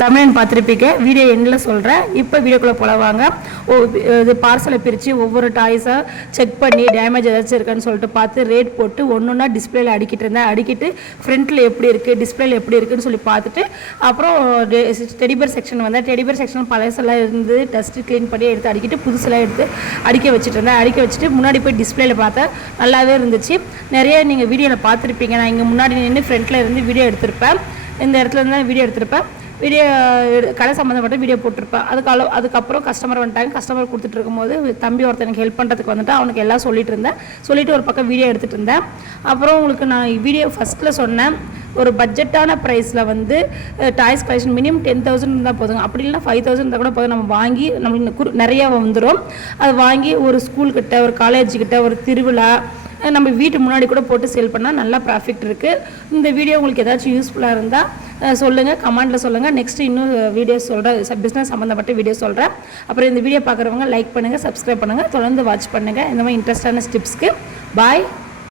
தமிழன் பார்த்துருப்பீங்க. வீடியோ எண்டில் சொல்கிறேன். இப்போ வீடியோக்குள்ளே போலவாங்க. இது பார்சலை பிரித்து ஒவ்வொரு டாய்ஸாக செக் பண்ணி டேமேஜ் ஏதாச்சும் இருக்கான்னு சொல்லிட்டு பார்த்து ரேட் போட்டு ஒன்றுன்னா டிஸ்பிளேல அடிக்கிட்டு இருந்தேன். அடிக்கிட்டு ஃப்ரண்ட்டில் எப்படி இருக்குது, டிஸ்பிளேல எப்படி இருக்குன்னு சொல்லி பார்த்துட்டு அப்புறம் டெடிபர் செக்ஷன் வந்தேன். டெடிபர் செக்ஷன் பழசெல்லாம் இருந்து டஸ்ட்டு க்ளீன் பண்ணி எடுத்து அடிக்கிட்டு புதுசெல்லாம் எடுத்து அடிக்க வச்சுட்டு இருந்தேன். அடிக்க வச்சுட்டு முன்னாடி போய் டிஸ்பிளேல பார்த்தேன், நல்லாவே இருந்துச்சு. நிறைய நீங்கள் வீடியோவில் பார்த்துருப்பீங்க. நான் இங்கே முன்னாடி நின்று ஃப்ரண்ட்டில் இருந்து வீடியோ எடுத்திருப்பேன். இந்த இடத்துல இருந்து வீடியோ எடுத்திருப்பேன். வீடியோ கடை சம்மந்தப்பட்ட வீடியோ போட்டிருப்பேன். அதுக்கப்புறம் கஸ்டமர் வந்துட்டாங்க. கஸ்டமர் கொடுத்துட்டு இருக்கும்போது தம்பி ஒருத்தர் எனக்கு ஹெல்ப் பண்ணுறதுக்கு வந்துட்டு அவனுக்கு எல்லாம் சொல்லிட்டு இருந்தேன். சொல்லிவிட்டு ஒரு பக்கம் வீடியோ எடுத்துகிட்டு இருந்தேன். அப்புறம் உங்களுக்கு நான் வீடியோ ஃபஸ்ட்டில் சொன்னேன், ஒரு பட்ஜெட்டான ப்ரைஸில் வந்து டாய்ஸ் கலெக்ஷன் மினிமம் 10,000 இருந்தால் போதுங்க. அப்படி இல்லைனா 5,000 இருந்தால் கூட போதும். நம்ம வாங்கி நம்மளுக்கு நிறையா வந்துடும். அது வாங்கி ஒரு ஸ்கூல்கிட்ட, ஒரு காலேஜுக்கிட்ட, ஒரு திருவிழா, நம்ம வீட்டு முன்னாடி கூட போட்டு சேல் பண்ணால் நல்லா ப்ராஃபிட் இருக்குது. இந்த வீடியோ உங்களுக்கு ஏதாச்சும் யூஸ்ஃபுல்லாக இருந்தால் சொல்லுங்கள், கமெண்ட்டில் சொல்லுங்கள். நெக்ஸ்ட்டு இன்னும் வீடியோஸ் சொல்கிறேன், பிஸ்னஸ் சம்மந்தப்பட்ட வீடியோ சொல்கிறேன். அப்புறம் இந்த வீடியோ பார்க்குறவங்க லைக் பண்ணுங்கள், சப்ஸ்கிரைப் பண்ணுங்கள், தொடர்ந்து வாட்ச் பண்ணுங்கள். இந்த மாதிரி இன்ட்ரெஸ்டான டிப்ஸ்க்கு பாய்.